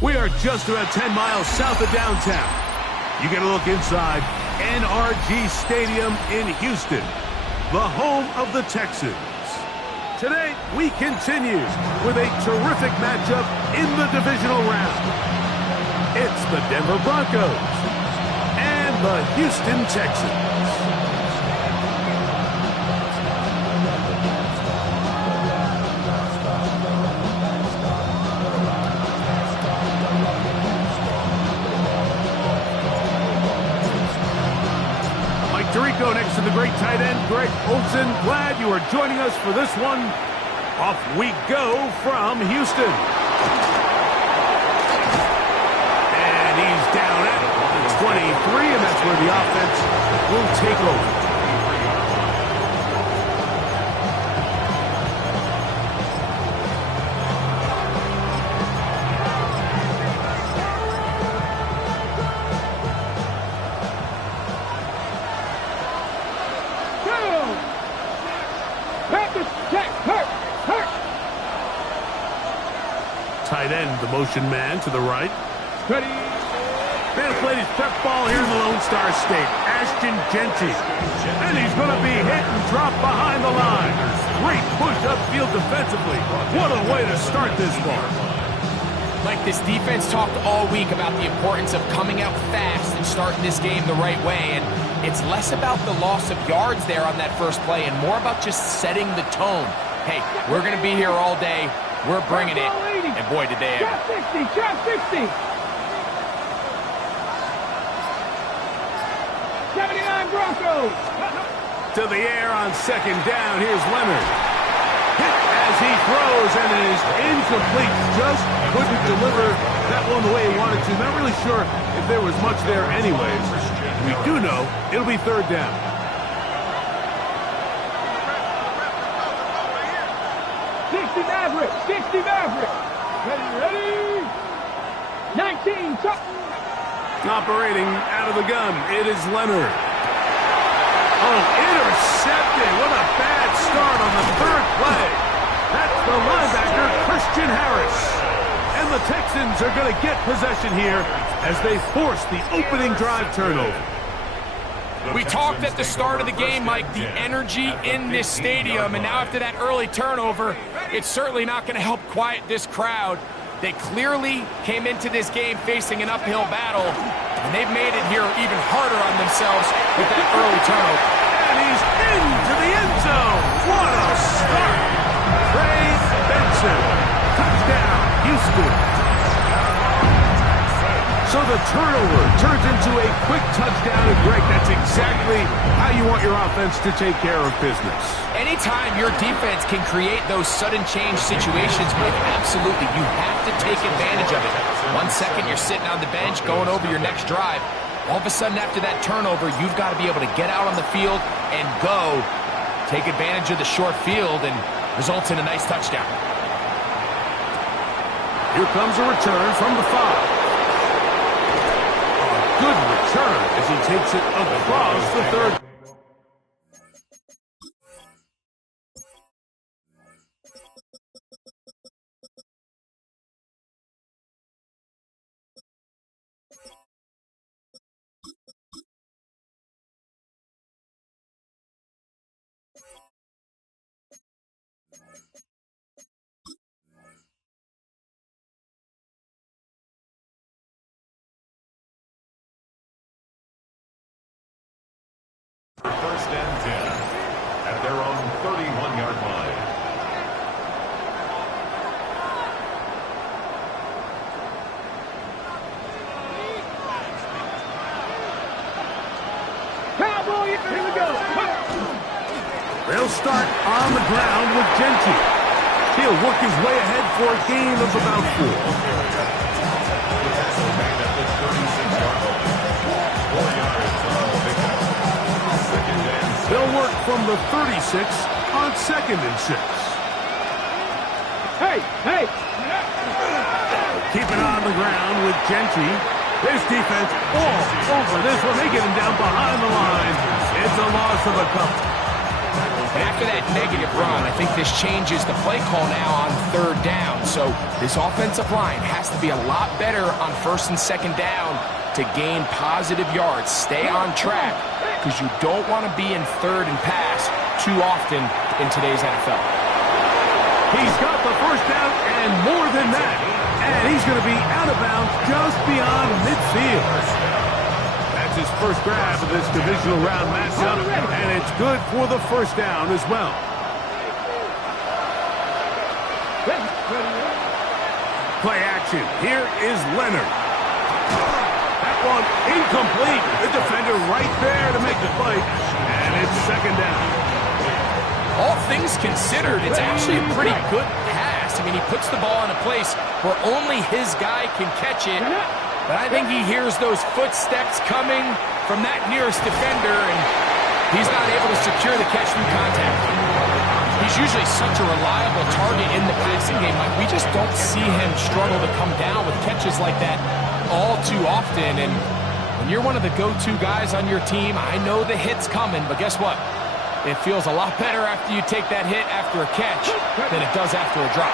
We are just about 10 miles south of downtown. You get a look inside NRG Stadium in Houston, the home of the Texans. Today, we continue with a terrific matchup in the divisional round. It's the Denver Broncos and the Houston Texans. Tirico next to the great tight end, Greg Olsen. Glad you are joining us for this one. Off we go from Houston. And he's down at the 23, and that's where the offense will take over. Tight end, the motion man to the right. Ready. Man played his prep ball here in the Lone Star State. Ashton Genty. And he's going to be hit and dropped behind the line. Great push upfield defensively. What a way to start this ball. Like, this defense talked all week about the importance of coming out fast and starting this game the right way. And it's less about the loss of yards there on that first play and more about just setting the tone. Hey, we're going to be here all day. We're bringing it, and boy, did they ever. Trap 60. 79 Broncos. To the air on second down. Here's Leonard. Hit as he throws, and it is incomplete. Just couldn't deliver that one the way he wanted to. Not really sure if there was much there anyways. We do know it'll be third down. 60 Maverick. Ready. 19, top. Operating out of the gun, it is Leonard. Oh, intercepted. What a bad start on the third play. That's the linebacker, Christian Harris. And the Texans are going to get possession here as they force the opening drive turnover. We talked at the start of the game, Mike, the energy in this stadium, and now after that early turnover, it's certainly not going to help quiet this crowd. They clearly came into this game facing an uphill battle, and they've made it here even harder on themselves with that early turnover. And he's into the end zone. What a start. Trey Benson. Touchdown, Houston. So the turnover turns into a quick touchdown, and Greg, that's exactly how you want your offense to take care of business. Anytime your defense can create those sudden change situations, Mike, absolutely, you have to take advantage of it. 1 second, you're sitting on the bench, going over your next drive. All of a sudden, after that turnover, you've got to be able to get out on the field and go. Take advantage of the short field and results in a nice touchdown. Here comes a return from the 5. Good return as he takes it across the third. First and 10 at their own 31-yard line. Cowboy, here we go. They'll start on the ground with Genty. He'll work his way ahead for a gain of about 4. They'll work from the 36 on 2nd and 6. Hey. Keep it on the ground with Genty. His defense all over this one. They get him down behind the line. It's a loss of a couple. Back after that negative run, I think this changes the play call now on third down. So this offensive line has to be a lot better on first and second down to gain positive yards. Stay on track, because you don't want to be in third and pass too often in today's NFL. He's got the first down and more than that. And he's going to be out of bounds just beyond midfield. That's his first grab of this divisional round matchup, and it's good for the first down as well. Play action. Here is Leonard. That one incomplete. The defender right there to make the play, and it's second down. All things considered, it's actually a pretty good pass. I mean, he puts the ball in a place where only his guy can catch it. But I think he hears those footsteps coming from that nearest defender, and he's not able to secure the catch through contact. He's usually such a reliable target in the passing game. Like, we just don't see him struggle to come down with catches like that all too often. And when you're one of the go-to guys on your team, I know the hit's coming, but guess what? It feels a lot better after you take that hit after a catch than it does after a drop.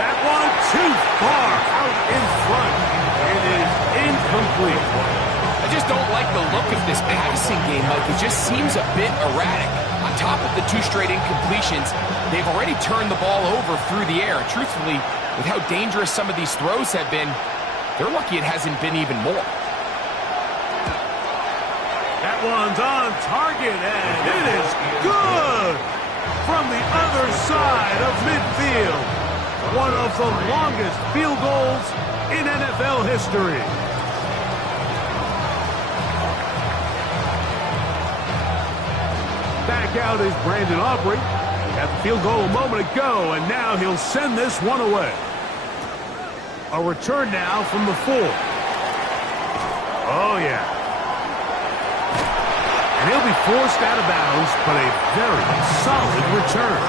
That one too far out in front. It is incomplete. I just don't like the look of this passing game. Like, it just seems a bit erratic. On top of the 2 straight incompletions, they've already turned the ball over through the air. Truthfully, with how dangerous some of these throws have been, they're lucky it hasn't been even more. That one's on target, and it is good from the other side of midfield. One of the longest field goals in NFL history. Back out is Brandon Aubrey. Got the field goal a moment ago, and now he'll send this one away. A return now from the 4. Oh, yeah. And he'll be forced out of bounds, but a very solid return.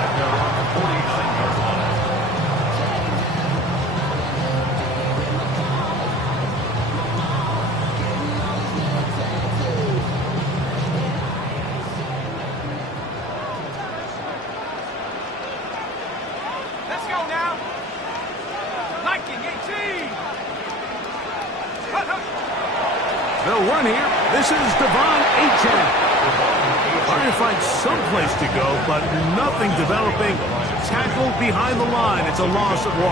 And they're on the 49-yard line. Let's go now. Liking 18. They'll run here. This is Devon Achane. Trying to find some place to go, but nothing developing. Tackled behind the line. It's a loss of 1.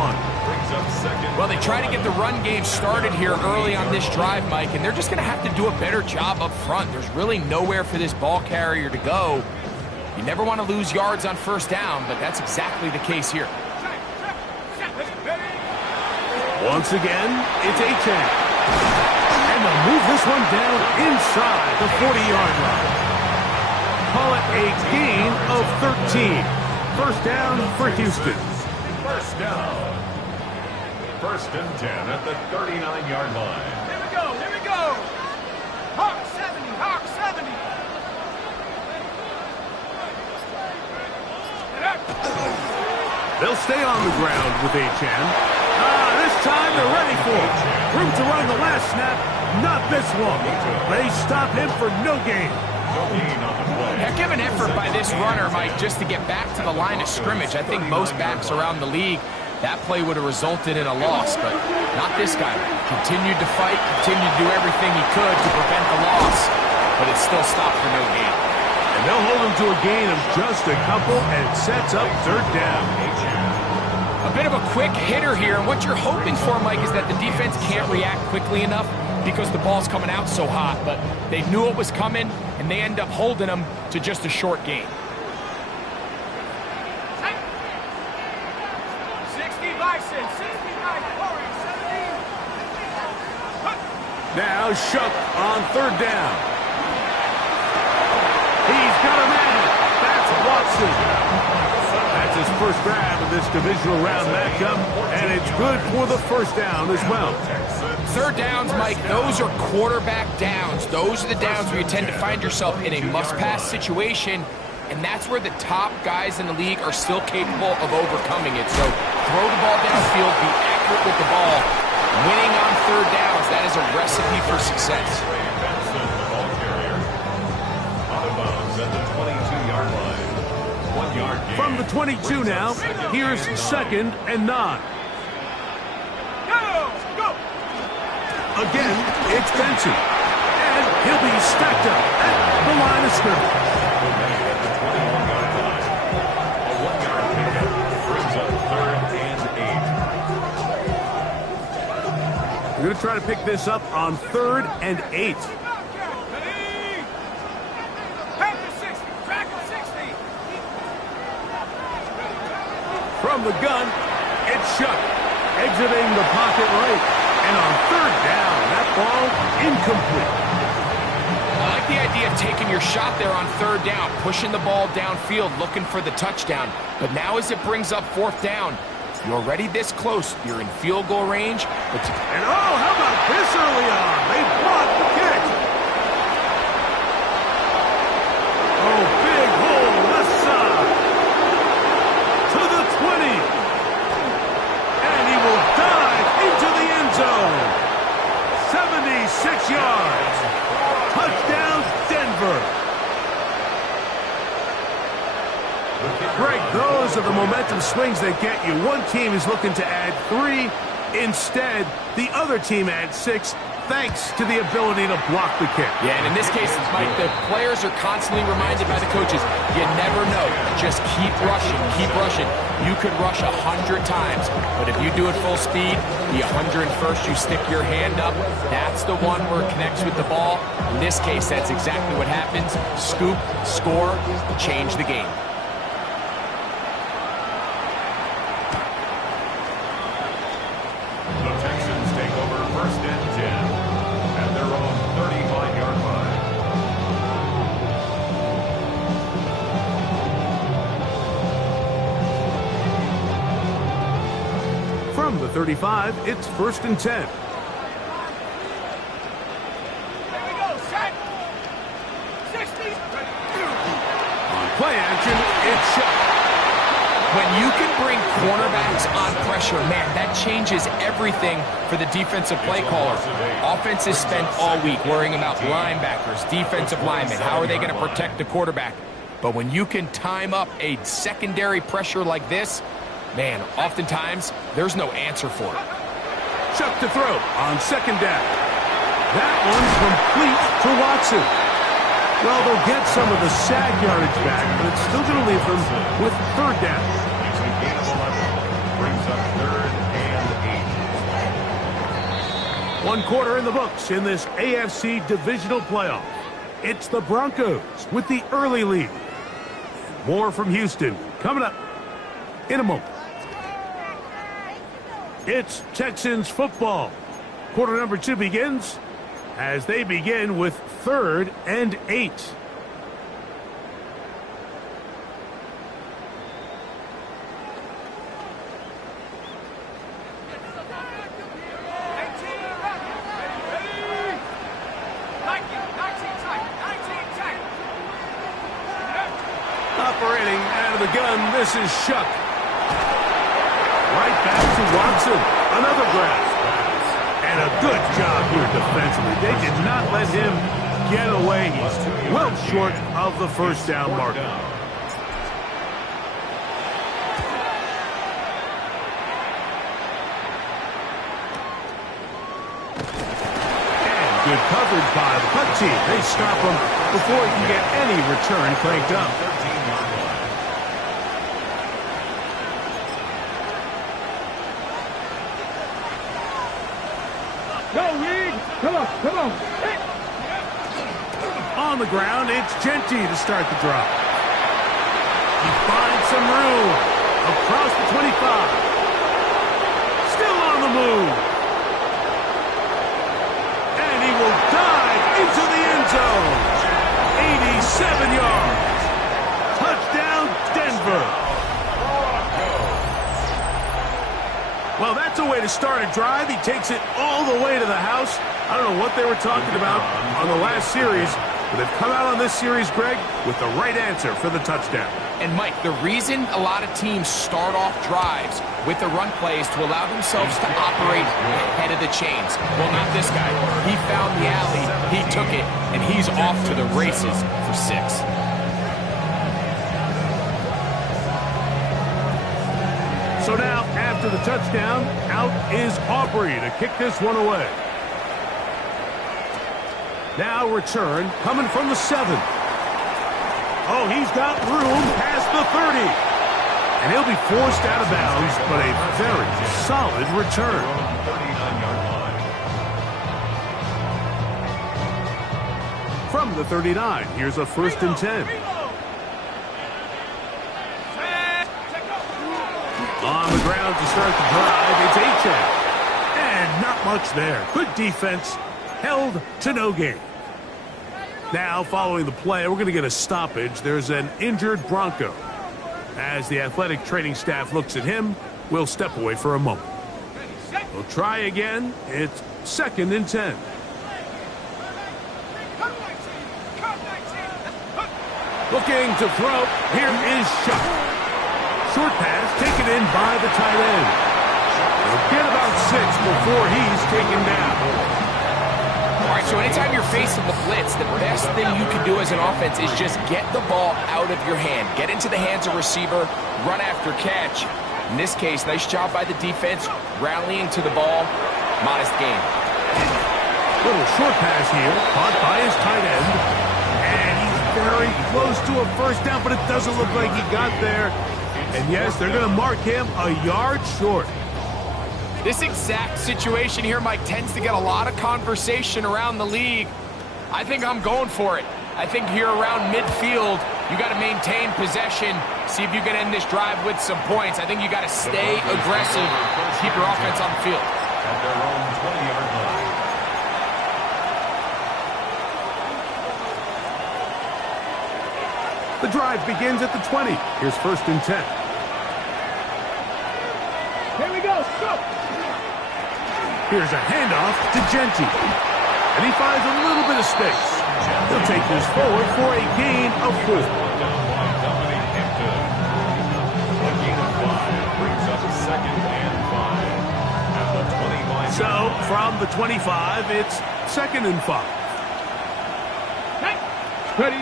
Well, they try to get the run game started here early on this drive, Mike, and they're just going to have to do a better job up front. There's really nowhere for this ball carrier to go. You never want to lose yards on first down, but that's exactly the case here. Once again, it's Achane. And they'll move this one down inside the 40-yard line. Call it a gain of 13. First down for Houston. First down. First and 10 at the 39-yard line. Here we go. Here we go. Hawk 70. Hawk 70. They'll stay on the ground with Achane. This time they're ready for it. Room to run the last snap. Not this one. They stop him for no gain. Yeah, give an effort by this runner, Mike, just to get back to the line of scrimmage. I think most backs around the league, that play would have resulted in a loss, but not this guy. Continued to fight, continued to do everything he could to prevent the loss, but it still stopped for no gain. And they'll hold him to a gain of just a couple and sets up third down. A bit of a quick hitter here, and what you're hoping for, Mike, is that the defense can't react quickly enough because the ball's coming out so hot, but they knew it was coming, and they end up holding them to just a short gain. 60 Bison. 69 Corey. 70. Now Shook on third down. He's got him at it. That's Watson. That's his first grab of this divisional round matchup, and it's good for the first down as well. Third downs, Mike, those are quarterback downs. Those are the downs where you tend to find yourself in a must-pass situation, and that's where the top guys in the league are still capable of overcoming it. So throw the ball downfield, be accurate with the ball. Winning on third downs, that is a recipe for success. 22 now. Here's 2nd and 9. Go! Again, it's Benson. And he'll be stacked up at the line of scrimmage. At the 21-yard line. A 1-yard pickup brings up 3rd and 8. We're going to try to pick this up on 3rd and 8. From the gun, it's Shuck, exiting the pocket right. And on 3rd down, that ball incomplete. I like the idea of taking your shot there on 3rd down, pushing the ball downfield, looking for the touchdown. But now as it brings up 4th down, you're already this close. You're in field goal range. And oh, how about this early on? They blocked the kick. Oh, big hole left side. To the 20. And he will dive into the end zone. 76 yards. Touchdown, Denver. Greg, those are the momentum swings that get you. One team is looking to add 3. Instead, the other team adds 6, thanks to the ability to block the kick. Yeah, and in this case, Mike, the players are constantly reminded by the coaches, you never know. Just keep rushing, keep rushing. You could rush 100 times, but if you do it full speed, the 101st, you stick your hand up. That's the one where it connects with the ball. In this case, that's exactly what happens. Scoop, score, change the game. The Texans take over 1st and 10 at their own 35-yard line. From the 35, it's 1st and 10. Here we go, set. 60. On play action, it's Shuck. When you can bring cornerbacks on pressure, man, that changes everything for the defensive play caller. Offenses spend all week worrying about linebackers, defensive linemen. How are they going to protect the quarterback? But when you can time up a secondary pressure like this, man, oftentimes there's no answer for it. Shuck to throw on 2nd down. That one's complete to Watson. Well, they'll get some of the sag yardage back, but it's still going to leave them with 3rd down. It's a gain of 11. Brings up 3rd and 8. 1 quarter in the books in this AFC Divisional playoff. It's the Broncos with the early lead. More from Houston coming up in a moment. It's Texans football. Quarter number 2 begins as they begin with 3rd and 8. Operating out of the gun, this is Shuck. Right back to Watson. Another grab. And a good job here defensively. They did not let him get away. He's well short of the 1st down marker. And good coverage by the punt team. They stop him before he can get any return cranked up. 13-yard line. Go, Reed. Come on. Hey. On the ground, it's Genty to start the drive. He finds some room across the 25. Still on the move. And he will dive into the end zone. 87 yards. Touchdown, Denver. Well, that's a way to start a drive. He takes it all the way to the house. I don't know what they were talking about on the last series, but they've come out on this series, Greg, with the right answer for the touchdown. And, Mike, the reason a lot of teams start off drives with the run plays to allow themselves to operate ahead of the chains. Well, not this guy. He found the alley, he took it, and he's off to the races for 6. to the touchdown. Out is Aubrey to kick this one away. Now return coming from the 7. Oh, he's got room past the 30. And he'll be forced out of bounds, but a very solid return. 39-yard line. From the 39, here's a 1st and 10. On the ground to start the drive, it's Achane. And not much there. Good defense, held to no gain. Now, following the play, we're going to get a stoppage. There's an injured Bronco. As the athletic training staff looks at him, we'll step away for a moment. We'll try again. It's 2nd and 10. Looking to throw. Here is Shuck. Short pass taken in by the tight end. He'll get about 6 before he's taken down. All right, so anytime you're facing the blitz, the best thing you can do as an offense is just get the ball out of your hand. Get into the hands of receiver, run after catch. In this case, nice job by the defense, rallying to the ball. Modest gain. Little short pass here, caught by his tight end. And he's very close to a 1st down, but it doesn't look like he got there. And yes, they're going to mark him a yard short. This exact situation here, Mike, tends to get a lot of conversation around the league. I think I'm going for it. I think here around midfield, you got to maintain possession, see if you can end this drive with some points. I think you got to stay aggressive, keep your offense on the field. At their own 20-yard line. The drive begins at the 20. Here's 1st and 10. Here we go. Go. Here's a handoff to Genty. And he finds a little bit of space. He'll take this forward for a gain of 4. Down by Dominic Hampton. A gain of 5 brings up 2nd and 5. At the 25. So, from the 25, it's 2nd and 5. Ready.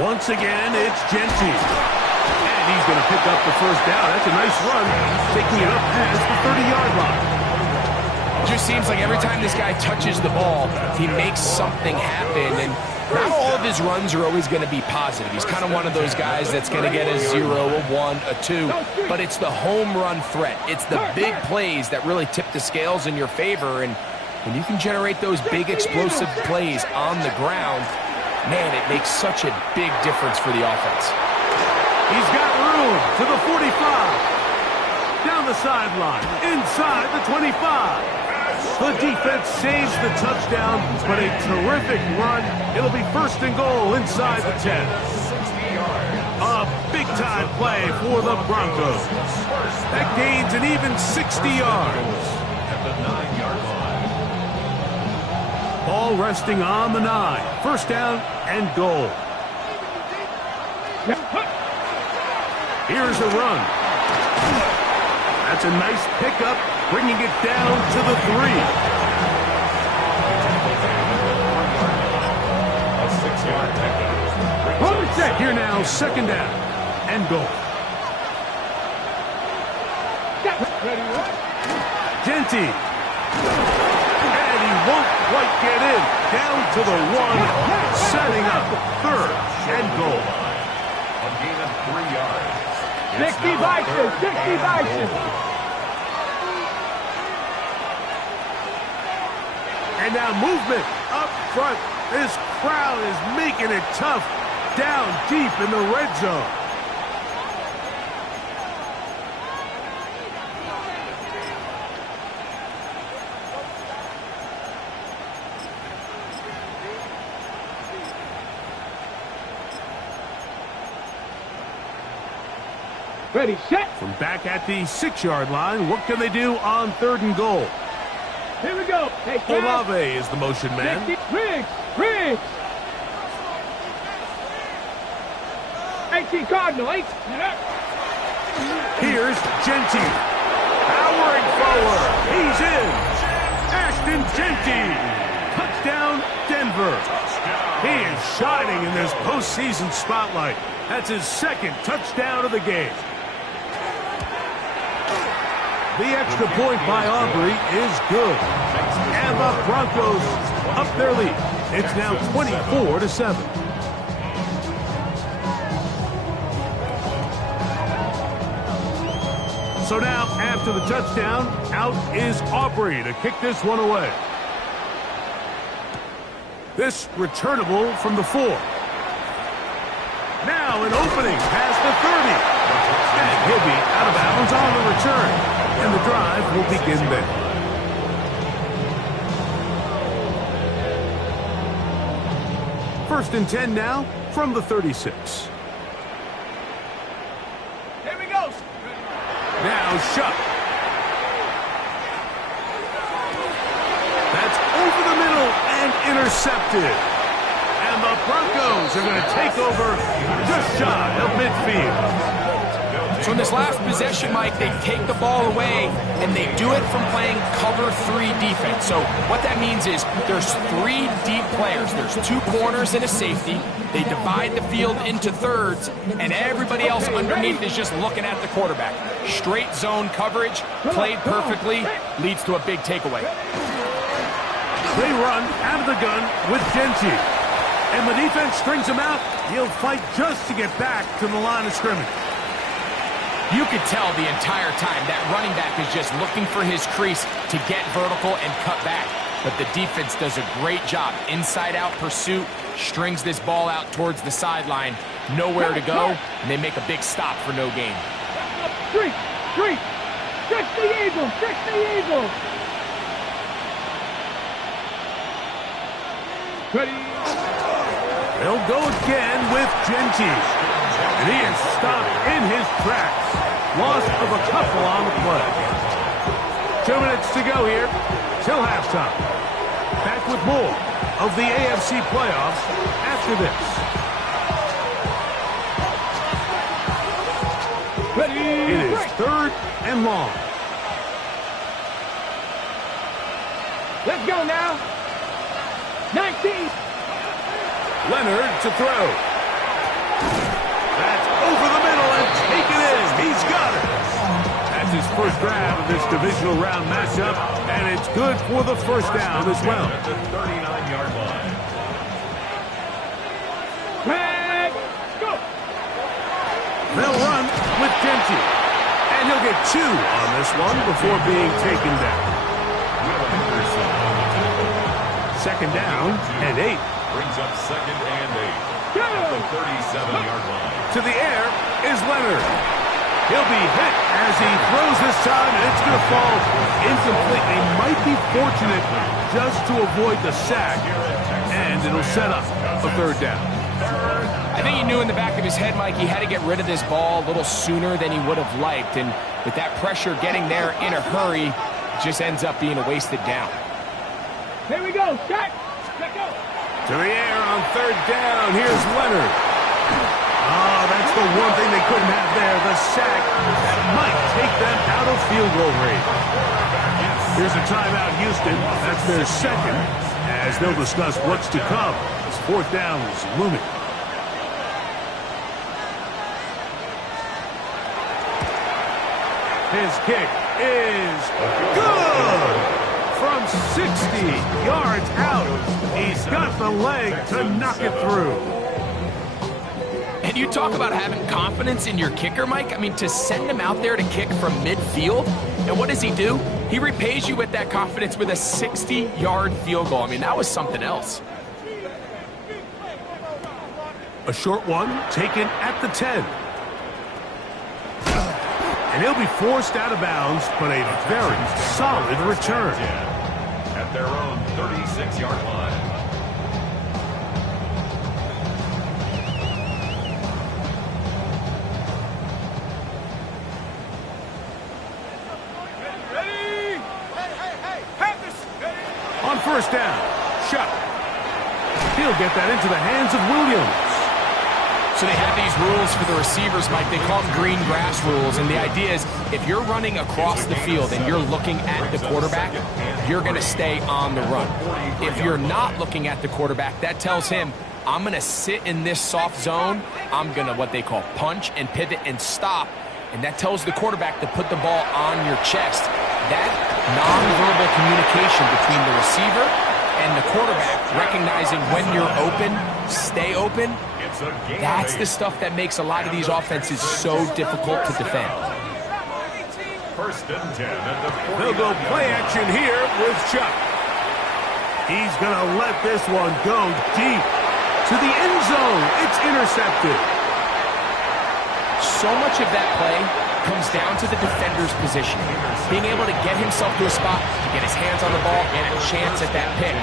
Once again, it's Genty. And he's going to pick up the 1st down. That's a nice run, taking it up past the 30-yard line. It just seems like every time this guy touches the ball, he makes something happen. And not all of his runs are always going to be positive. He's kind of one of those guys that's going to get a 0, a 1, a 2. But it's the home run threat. It's the big plays that really tip the scales in your favor. And when you can generate those big explosive plays on the ground, man, it makes such a big difference for the offense. He's got room to the 45. Down the sideline, inside the 25. The defense saves the touchdown, but a terrific run. It'll be 1st and goal inside the 10. A big-time play for the Broncos. That gains an even 60 yards. At the 9-yard line. Ball resting on the 9. 1st down and goal. Here's a run. That's a nice pickup, bringing it down to the 3. A 6-yard pickup. Hold it set. Here now, 2nd down and goal. Genty. And he won't quite get in. Down to the 1, setting up 3rd and goal. A gain of 3 yards. 60 Bison. 60 Bison. And now movement up front. This crowd is making it tough down deep in the red zone. Ready, set. From back at the 6-yard line, what can they do on 3rd and goal? Here we go. Hey, Olave is the motion man. Riggs. 18 Cardinal. 8. Here's Genty. Powering forward. He's in. Ashton Genty. Touchdown, Denver. He is shining in this postseason spotlight. That's his 2nd touchdown of the game. The extra point by Aubrey is good. And the Broncos up their lead. It's now 24-7. So now, after the touchdown, out is Aubrey to kick this one away. This returnable from the 4. Now an opening past the 30. And he'll be out of bounds on the return. And the drive will begin there. First and 10 now from the 36. Here we go. Now Shuck. That's over the middle and intercepted. And the Broncos are going to take over just shy of midfield. So in this last possession, Mike, they take the ball away, and they do it from playing cover 3 defense. So what that means is there's 3 deep players. There's 2 corners and a safety. They divide the field into thirds, and everybody else underneath is just looking at the quarterback. Straight zone coverage, played perfectly, leads to a big takeaway. They run out of the gun with Genty. And the defense strings him out. He'll fight just to get back to the line of scrimmage. You could tell the entire time that running back is just looking for his crease to get vertical and cut back. But the defense does a great job. Inside-out pursuit, strings this ball out towards the sideline. Nowhere to go, and they make a big stop for no gain. Stretch the eagle, stretch the eagle. Ready. They'll go again with Genty. And he is stopped in his tracks. Loss of a couple on the play. 2 minutes to go here till halftime. Back with more of the AFC playoffs after this. Ready. It is 3rd and long. Let's go now. 19. Leonard to throw. That's over the middle and taken in. He's got it. That's his first grab of this divisional round matchup, and it's good for the first down as well. At the 39-yard line. Back. Go. They'll run with Genty. And he'll get 2 on this one before being taken down. Second down and 8. Brings up 2nd and 8. At the 37-yard line. To the air is Leonard. He'll be hit as he throws this time, and it's going to fall incomplete. They might be fortunate just to avoid the sack, and it'll set up a 3rd down. I think he knew in the back of his head, Mike, he had to get rid of this ball a little sooner than he would have liked. And with that pressure getting there in a hurry, it just ends up being a wasted down. Here we go. Check. Check out. To the air on 3rd down. Here's Leonard. Oh, that's the one thing they couldn't have there, the sack that might take them out of field goal range. Here's a timeout, Houston. That's their 2nd, as they'll discuss what's to come. This 4th down is looming. His kick is good! From 60 yards out, he's got the leg to knock it through. And you talk about having confidence in your kicker, Mike. I mean, to send him out there to kick from midfield, and what does he do? He repays you with that confidence with a 60-yard field goal. I mean, that was something else. A short one taken at the 10. And he'll be forced out of bounds, but a very solid return. At their own 36-yard line. Ready. Hey. Have this. On 1st down, Shuck. He'll get that into the hands of Williams. So they have these rules for the receivers, Mike. They call them green grass rules. And the idea is if you're running across the field and you're looking at the quarterback, you're going to stay on the run. If you're not looking at the quarterback, that tells him, I'm going to sit in this soft zone. I'm going to what they call punch and pivot and stop. and that tells the quarterback to put the ball on your chest. That nonverbal communication between the receiver and the quarterback, recognizing when you're open, stay open, that's the stuff that makes a lot of these offenses so difficult to defend. First and 10 at the 40. They'll go play action here with Chuck. He's going to let this one go deep to the end zone. It's intercepted. So much of that play comes down to the defender's position. Being able to get himself to a spot, to get his hands on the ball, and a chance at that pick.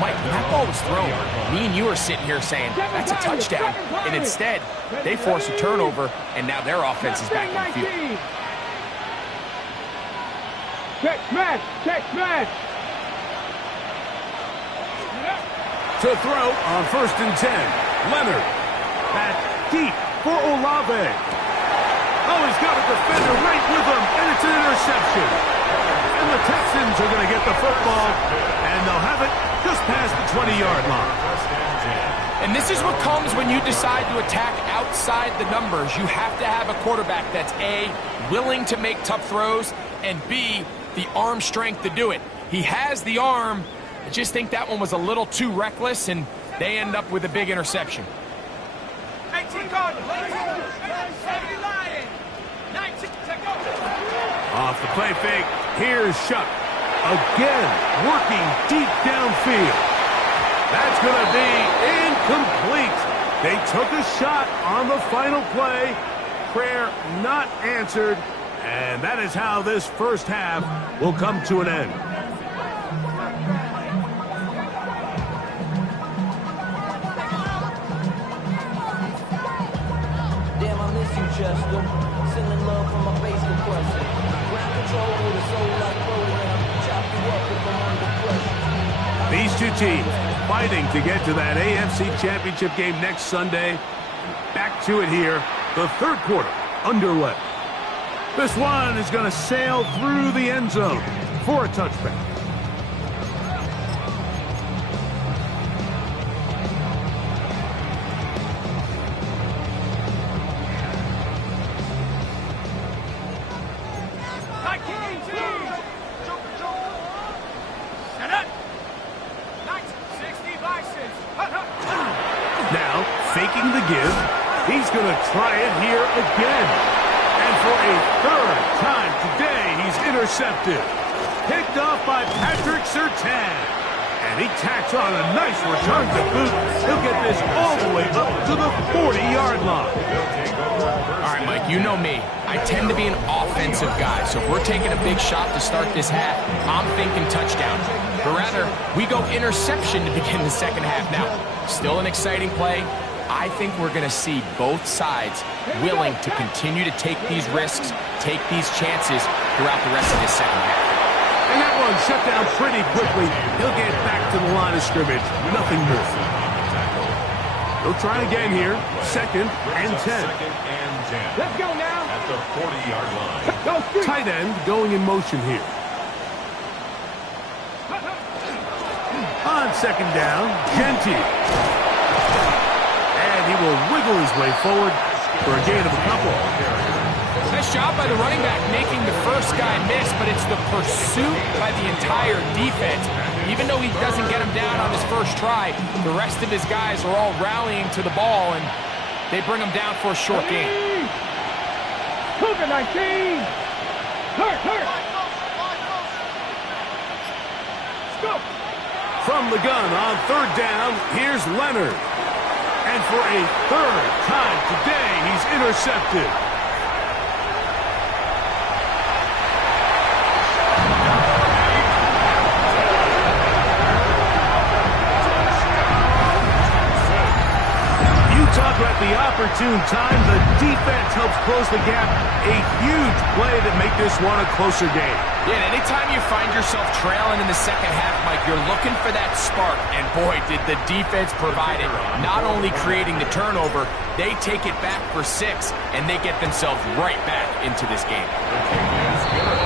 Mike, when that ball was thrown, me and you are sitting here saying, that's a touchdown. And instead, they force a turnover, and now their offense is back on the field. Check smash! Check smash! To throw on first and 10. Leonard. Back deep for Olave. Oh, he's got a defender right with him, and it's an interception. And the Texans are going to get the football, and they'll have it just past the 20-yard line. And this is what comes when you decide to attack outside the numbers. You have to have a quarterback that's A, willing to make tough throws, and B, the arm strength to do it. He has the arm. I just think that one was a little too reckless, and they end up with a big interception. 18 Cardinals. 70 Lions. 19 Off the play fake, here's Shuck. Again, working deep downfield. That's going to be incomplete. They took a shot on the final play. Prayer not answered. And that is how this first half will come to an end. Damn, I miss you, Chester. Sending love from my bass compressor. Ground control with a soul-like program. Chop you up if I'm under pressure. These two teams fighting to get to that AFC Championship game next Sunday. Back to it here. The third quarter underway. This one is going to sail through the end zone for a touchback. Now, faking the give, he's going to try it here again. And for a third time today, he's intercepted. Picked off by Patrick Surtain. And he tacks on a nice return to boot. He'll get this all the way up to the 40-yard line. All right, Mike, you know me. I tend to be an offensive guy, so if we're taking a big shot to start this half, I'm thinking touchdown. But rather, we go interception to begin the second half. Now, still an exciting play. I think we're going to see both sides willing to continue to take these risks, take these chances throughout the rest of this second half. And that one shut down pretty quickly. He'll get back to the line of scrimmage. Nothing more. He'll try again here. Second and 10. Second and 10. Let's go now. At the 40-yard line. Go street. Tight end going in motion here. On second down, Genty. And he will wiggle his way forward for a gain of a couple. Nice job by the running back making the first guy miss, but it's the pursuit by the entire defense. Even though he doesn't get him down on his first try, the rest of his guys are all rallying to the ball, and they bring him down for a short gain. Cougar 19. Hurt. Go. From the gun on third down, here's Leonard. And for a third time today, he's intercepted. Talk about the opportune time. The defense helps close the gap. A huge play to make this one a closer game. Yeah, and anytime you find yourself trailing in the second half, Mike, you're looking for that spark. And boy, did the defense provide it. Not only creating the turnover, they take it back for 6, and they get themselves right back into this game. The kick is good.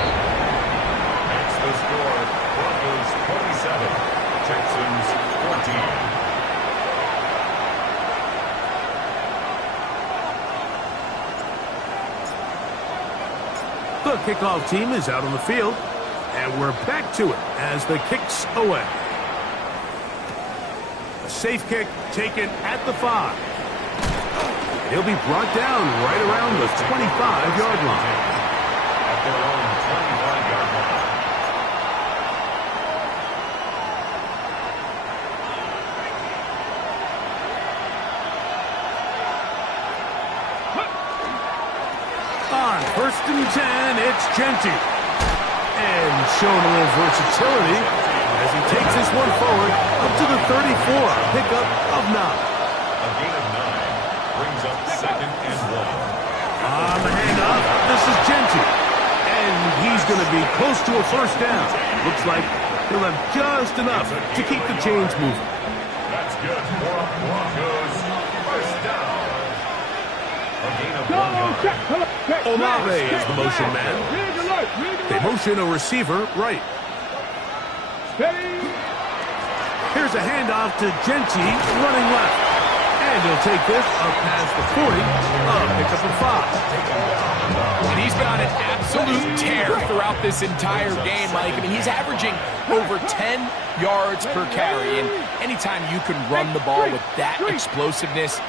That's the score. Broncos 27, Texans 14. The kickoff team is out on the field, and we're back to it as the kick's away. A safe kick taken at the 5. He'll be brought down right around the 25-yard line. At their own 25-yard line. On 1st and 10, it's Genty. And showing a little versatility as he takes this one forward up to the 34. Pickup of 9. A gain of 9 brings up 2nd and 1. On the handoff, this is Genty. And he's going to be close to a first down. Looks like he'll have just enough to keep the chains moving. That's good for a Broncos first down. A gain of 1 yard. Olave is the motion man. They motion a receiver right. Here's a handoff to Genty running left. And he'll take this up past the 40. Pickup of 5. And he's been on an absolute tear throughout this entire game, Mike. I mean, he's averaging over 10 yards per carry. And anytime you can run the ball with that explosiveness,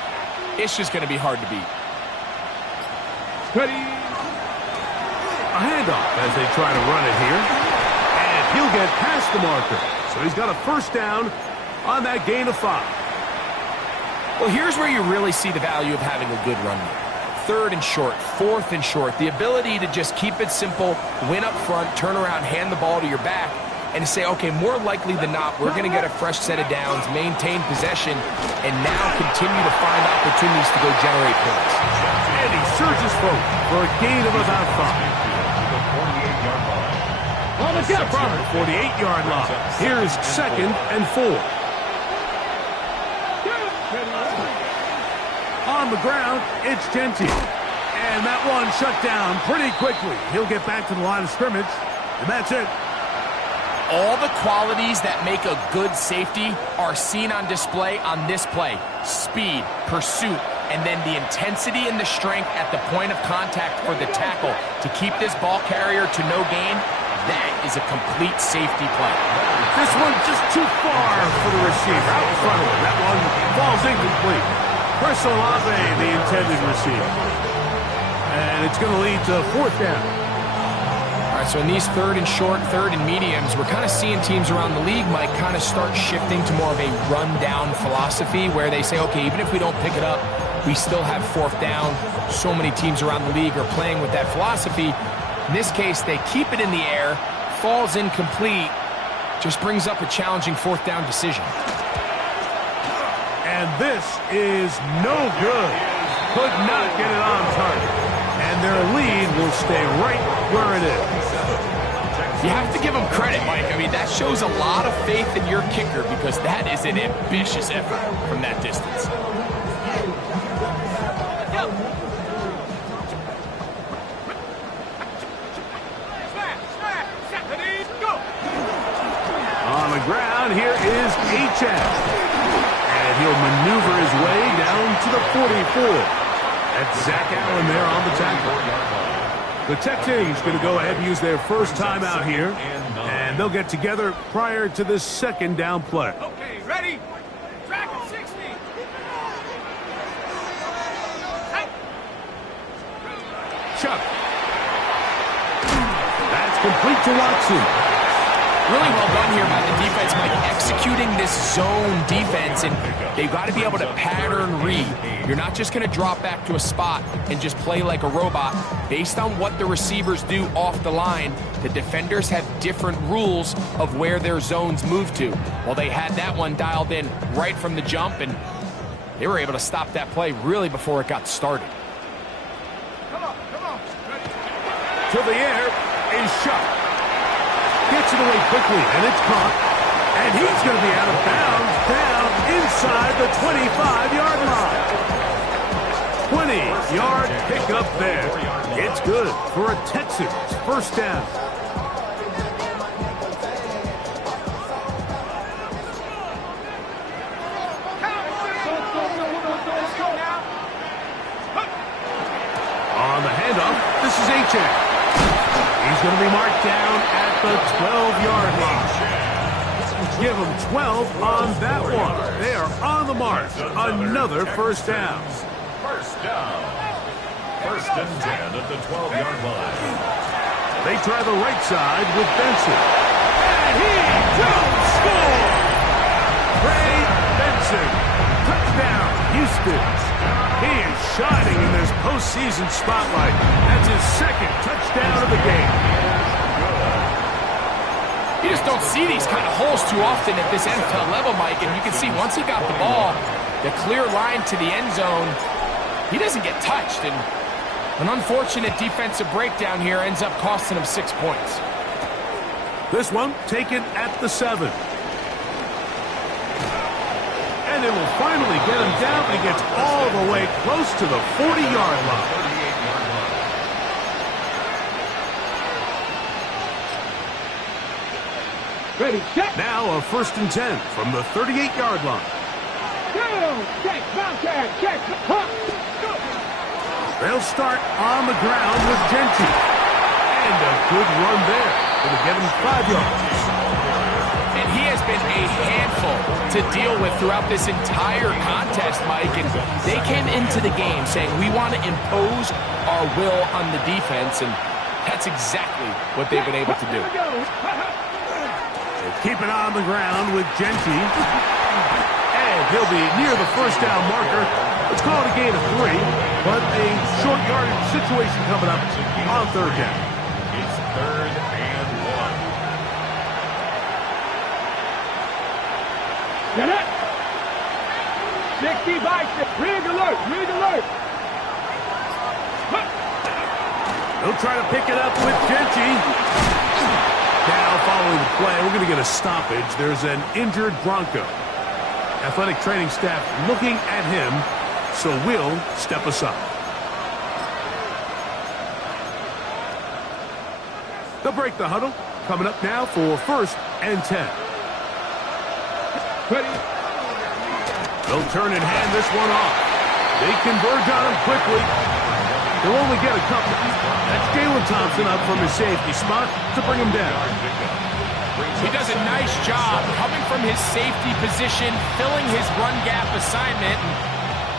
it's just going to be hard to beat. A handoff as they try to run it here. And he'll get past the marker. So he's got a first down on that gain of 5. Well, here's where you really see the value of having a good run game. 3rd and short, 4th and short. The ability to just keep it simple, win up front, turn around, hand the ball to your back, and say, okay, more likely than not, we're going to get a fresh set of downs, maintain possession, and now continue to find opportunities to go generate points. And he surges forward for a gain of about 5. From the 48-yard line. Here's 2nd and 4. On the ground, it's Genty. And that one shut down pretty quickly. He'll get back to the line of scrimmage, and that's it. All the qualities that make a good safety are seen on display on this play. Speed, pursuit, and then the intensity and the strength at the point of contact for the tackle to keep this ball carrier to no gain. That is a complete safety play. This one just too far for the receiver. Out in front of him. That one falls incomplete. Chris Olave, the intended receiver. And it's going to lead to 4th down. All right, so in these 3rd and short, 3rd and mediums, we're kind of seeing teams around the league, Mike, kind of start shifting to more of a run-down philosophy where they say, okay, even if we don't pick it up, we still have 4th down. So many teams around the league are playing with that philosophy. In this case, they keep it in the air, falls incomplete, just brings up a challenging 4th down decision. And this is no good. Could not get it on target. And their lead will stay right where it is. You have to give them credit, Mike. I mean, that shows a lot of faith in your kicker because that is an ambitious effort from that distance. On the ground, here is H.S. And he'll maneuver his way down to the 44. That's Zach Allen there on the tackle. The Texans going to go ahead and use their first timeout here. And they'll get together prior to this 2nd down play. Okay, ready? Track at 60. Chuck. That's complete to Watson. Really well done here by the defense, Mike, executing this zone defense, and they've got to be able to pattern read. You're not just going to drop back to a spot and just play like a robot. Based on what the receivers do off the line, the defenders have different rules of where their zones move to. Well, they had that one dialed in right from the jump, and they were able to stop that play really before it got started. Come on. To the air is Shuck. Gets it away quickly, and it's caught. And he's going to be out of bounds down inside the 25-yard line. 20-yard pickup there. It's good for a Texans first down. On the handoff, this is H.A. He's going to be marked down at the 12-yard line. Give them 12 on that one. They are on the mark. Another first down. First down. First and 10 at the 12-yard line. They try the right side with Benson. And he will score! Ray Benson. Touchdown, Houston. He is shining in this postseason spotlight. That's his second touchdown of the game. You just don't see these kind of holes too often at this NFL level, Mike. And you can see once he got the ball, the clear line to the end zone, he doesn't get touched. And an unfortunate defensive breakdown here ends up costing him 6 points. This one taken at the 7. And it will finally get him down, and he gets all the way close to the 40-yard line. Ready, set. Now a first and 10 from the 38-yard line. Go, check, bounce, check, hop. They'll start on the ground with Gentry. And a good run there. It'll get him 5 yards. And he has been a handful to deal with throughout this entire contest, Mike. And they came into the game saying, we want to impose our will on the defense. And that's exactly what they've been able to do. Keep it on the ground with Gentry. And he'll be near the first down marker. Let's call it a gain of 3. But a short yardage situation coming up on third down. It's 3rd and 1. Get it. 60 by 6. Rig alert, rig alert. They'll try to pick it up with Gentry. Now, following the play, we're going to get a stoppage. There's an injured Bronco. Athletic training staff looking at him, so we'll step aside. They'll break the huddle. Coming up now for first and 10. Ready. They'll turn and hand this one off. They converge on him quickly. They'll only get a couple. That's Jalen Thompson up from his safety spot to bring him down. He does a nice job coming from his safety position, filling his run gap assignment, and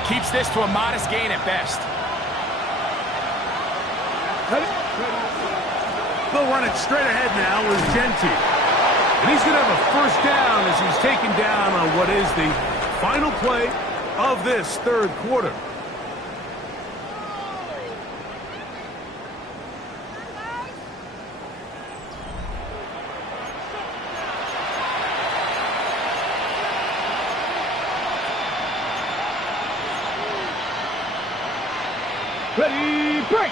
keeps this to a modest gain at best. They'll run it straight ahead now with Gentry. And he's going to have a first down as he's taken down on what is the final play of this third quarter. Ready, break.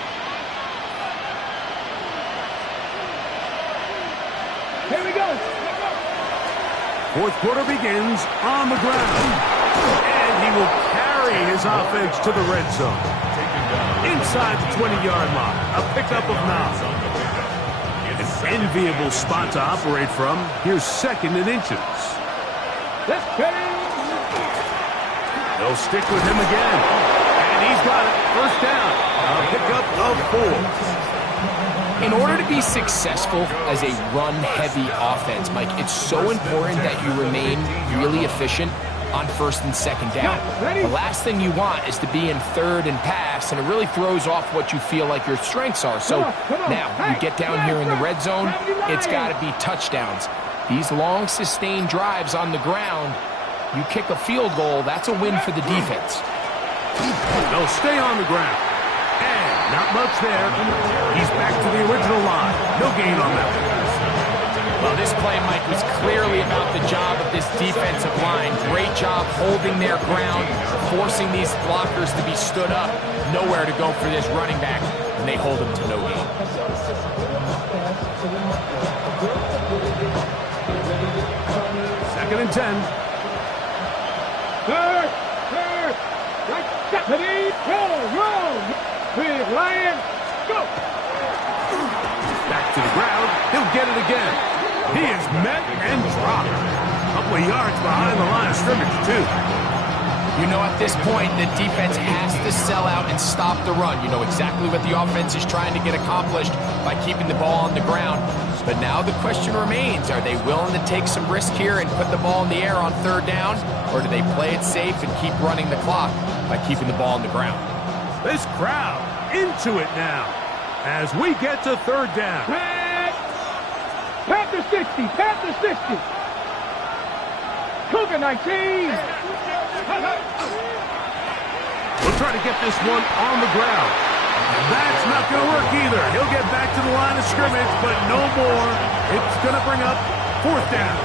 Here we go. Fourth quarter begins on the ground. And he will carry his offense to the red zone. Inside the 20-yard line. A pickup of 9. An enviable spot to operate from. Here's 2nd and inches. Let's get it. They'll stick with him again. And he's got it. First down. A pickup of 4. In order to be successful as a run-heavy offense, Mike, it's so important that you remain really efficient on first and second down. The last thing you want is to be in third and pass, and it really throws off what you feel like your strengths are. So now you get down here in the red zone, it's got to be touchdowns. These long, sustained drives on the ground, you kick a field goal, that's a win for the defense. They'll stay on the ground. And not much there. He's back to the original line. No gain on that. Well, this play, Mike, was clearly about the job of this defensive line. Great job holding their ground, forcing these blockers to be stood up. Nowhere to go for this running back, and they hold him to no gain. 2nd and 10. Third. Right, step. Ready, roll. Big Lion, go. Back to the ground. He'll get it again. He is met and dropped. A couple of yards behind the line of scrimmage, too. You know at this point the defense has to sell out and stop the run. You know exactly what the offense is trying to get accomplished by keeping the ball on the ground. But now the question remains, are they willing to take some risk here and put the ball in the air on third down? Or do they play it safe and keep running the clock by keeping the ball on the ground? This crowd into it now as we get to third down. Panther 60, Panther 60. Cougar 19. We'll try to get this one on the ground. That's not going to work either. He'll get back to the line of scrimmage, but no more. It's going to bring up fourth down.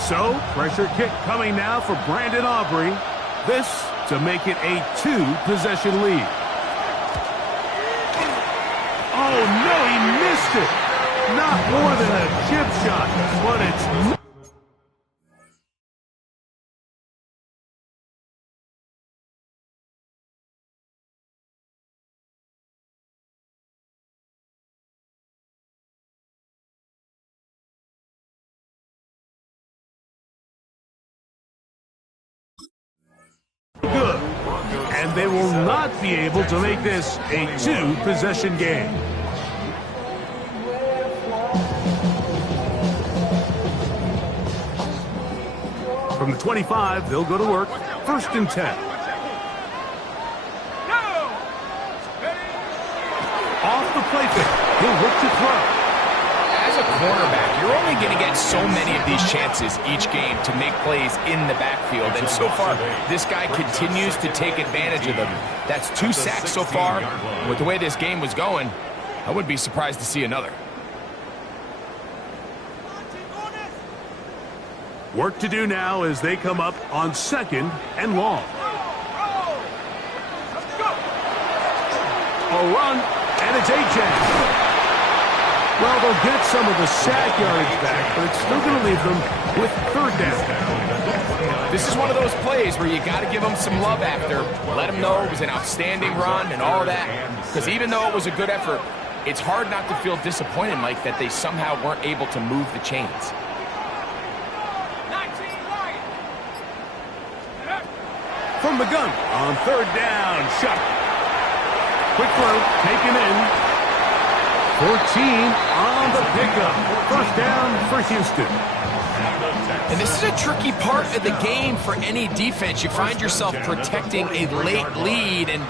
So, pressure kick coming now for Brandon Aubrey. This to make it a 2-possession lead. Oh, no, he missed it. Not more than a chip shot, but it's... good. And they will not be able to make this a 2-possession game. From the 25, they'll go to work. 1st and 10. Off the play fake. He'll look to throw. As a cornerback, you're only going to get so many of these chances each game to make plays in the backfield. And so far, this guy continues to take advantage of them. That's 2 sacks so far. With the way this game was going, I wouldn't be surprised to see another. Work to do now as they come up on 2nd and long. A run, and it's A-Chain. Well, they'll get some of the sack yardage back, but it's still going to leave them with 3rd down. This is one of those plays where you got to give them some love after. Let them know it was an outstanding run and all of that. Because even though it was a good effort, it's hard not to feel disappointed, Mike, that they somehow weren't able to move the chains. From the gun on 3rd down, shot. Quick throw, taken in. 14 on the pickup. 1st down for Houston. And this is a tricky part of the game for any defense. You find yourself protecting a late lead, and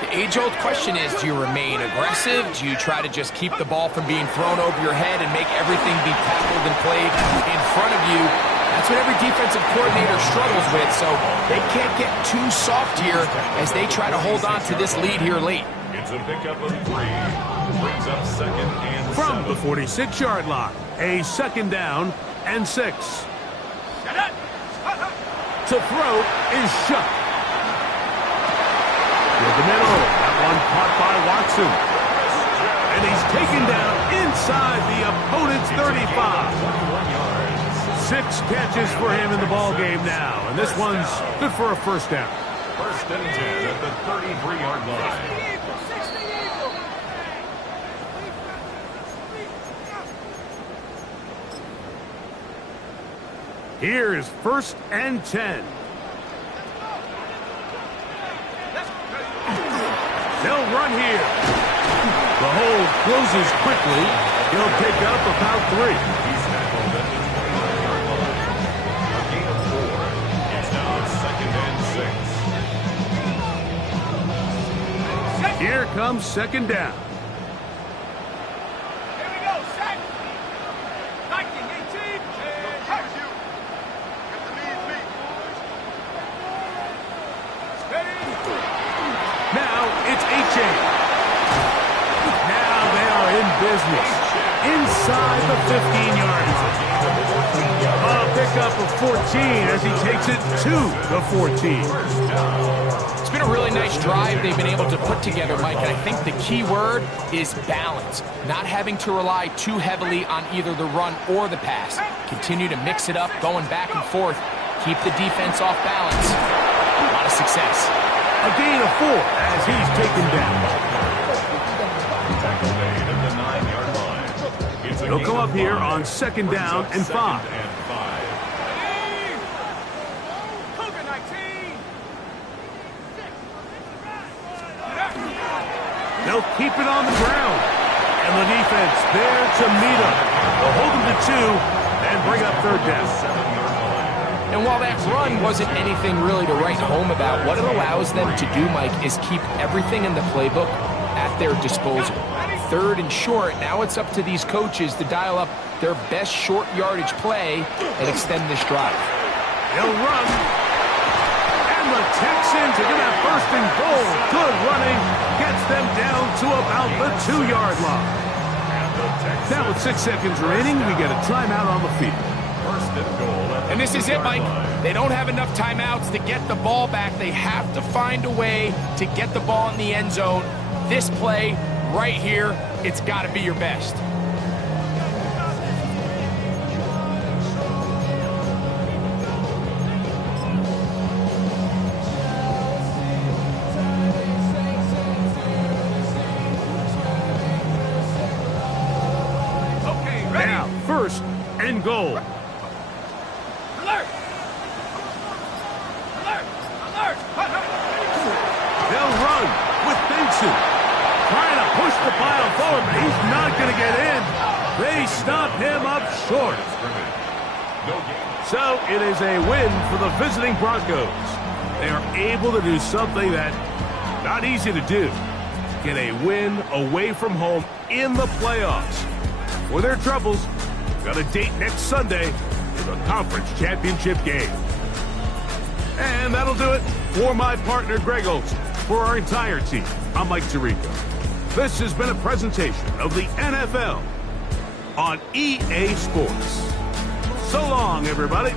the age-old question is, do you remain aggressive? Do you try to just keep the ball from being thrown over your head and make everything be tackled and played in front of you? That's what every defensive coordinator struggles with, so they can't get too soft here as they try to hold on to this lead here late. It's a pickup of 3. Brings up 2nd and 7. From the 46-yard line, a 2nd down and 6. To throw is shut. With the middle, that one caught by Watson. And he's taken down inside the opponent's 35. 6 catches for him in the ball game now, and this one's good for a 1st down. 1st and 10 at the 33-yard line. Here is 1st and 10. They'll run here. The hold closes quickly. He'll pick up about 3. He's tackled at the 29-yard line. A gain of 4. It's now 2nd and 6. Here comes 2nd down. Here we go, set. 19, 18, Now it's A-Chain. Now they are in business. Inside the 15-yard line. A pickup of 14 as he takes it to the 14. It's been a really nice drive they've been able to put together, Mike, and I think the key word is balance. Not having to rely too heavily on either the run or the pass. Continue to mix it up, going back and forth. Keep the defense off balance. A lot of success. A gain of 4 as he's taken down. Tackle made at the 9-yard line. It's a They'll come up here on 2nd down and 5. They'll keep it on the ground. And the defense there to meet them. They'll hold them to 2 and bring up 3rd down. And while that run wasn't anything really to write home about, what it allows them to do, Mike, is keep everything in the playbook at their disposal. 3rd and short, now it's up to these coaches to dial up their best short yardage play and extend this drive. They'll run. And the Texans are going to have 1st and goal. Good running. Gets them down to about the 2-yard line. Now with 6 seconds remaining, we get a timeout on the field. And this is it, Mike. They don't have enough timeouts to get the ball back. They have to find a way to get the ball in the end zone. This play right here, it's got to be your best. Now, 1st and goal. Alert! Alert! Alert! They'll run with Benson. Trying to push the pile forward, but he's not going to get in. They stop him up short. So it is a win for the visiting Broncos. They are able to do something that not easy to do. Get a win away from home in the playoffs. For their troubles, got a date next Sunday for the conference championship game. And that'll do it for my partner, Greg Olson. For our entire team, I'm Mike Tirico. This has been a presentation of the NFL on EA Sports. So long, everybody.